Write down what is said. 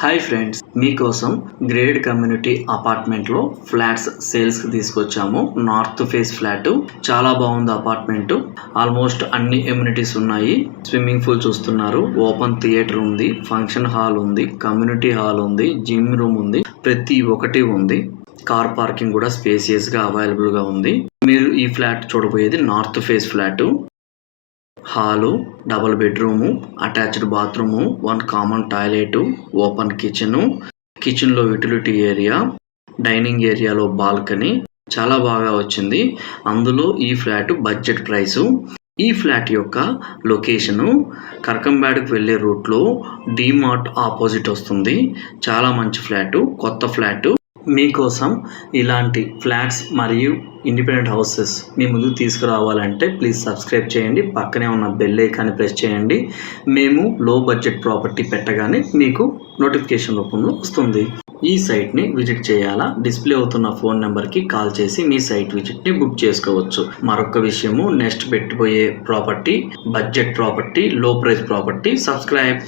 Hi friends, మీకోసం grade community apartment లో flats sales కి తీసుకొచ్చాము. నార్త్ ఫేస్ ఫ్లాట్ చాలా బాగుంది. అపార్ట్మెంట్ ఆల్మోస్ట్ అన్ని ఎమ్యూనిటీస్ ఉన్నాయి. స్విమ్మింగ్ పూల్ చూస్తున్నారు, ఓపెన్ థియేటర్ ఉంది, ఫంక్షన్ హాల్ ఉంది, కమ్యూనిటీ హాల్ ఉంది, జిమ్ రూమ్ ఉంది, ప్రతి ఒక్కటి ఉంది. కార్ పార్కింగ్ కూడా స్పేసియస్ గా అవైలబుల్ గా ఉంది. మీరు ఈ ఫ్లాట్ చూడబోయేది north face flat. Hall, double bedroom, attached bathroom, 1 common toilet, open kitchen లో యూటిలిటీ ఏరియా, డైనింగ్ ఏరియాలో బాల్కనీ చాలా బాగా వచ్చింది. అందులో ఈ ఫ్లాట్ బడ్జెట్ ప్రైసు. ఈ ఫ్లాట్ యొక్క లొకేషను కరకంబేడకు వెళ్ళే రూట్లో డీమార్ట్ ఆపోజిట్ వస్తుంది. చాలా మంచి ఫ్లాటు, కొత్త ఫ్లాటు. మీకోసం ఇలాంటి ఫ్లాట్స్ మరియు ఇండిపెండెంట్ హౌసెస్ మీ ముందుకు తీసుకురావాలంటే ప్లీజ్ సబ్స్క్రైబ్ చేయండి. పక్కనే ఉన్న బెల్ ఐకాన్ని ప్రెస్ చేయండి. మేము లో బడ్జెట్ ప్రాపర్టీ పెట్టగానే మీకు నోటిఫికేషన్ రూపంలో వస్తుంది. ఈ సైట్ని విజిట్ చేయాలా? డిస్ప్లే అవుతున్న ఫోన్ నెంబర్కి కాల్ చేసి మీ సైట్ విజిట్ని బుక్ చేసుకోవచ్చు. మరొక విషయము, నెక్స్ట్ పెట్టిపోయే ప్రాపర్టీ బడ్జెట్ ప్రాపర్టీ, లో ప్రైస్ ప్రాపర్టీ. సబ్స్క్రైబ్.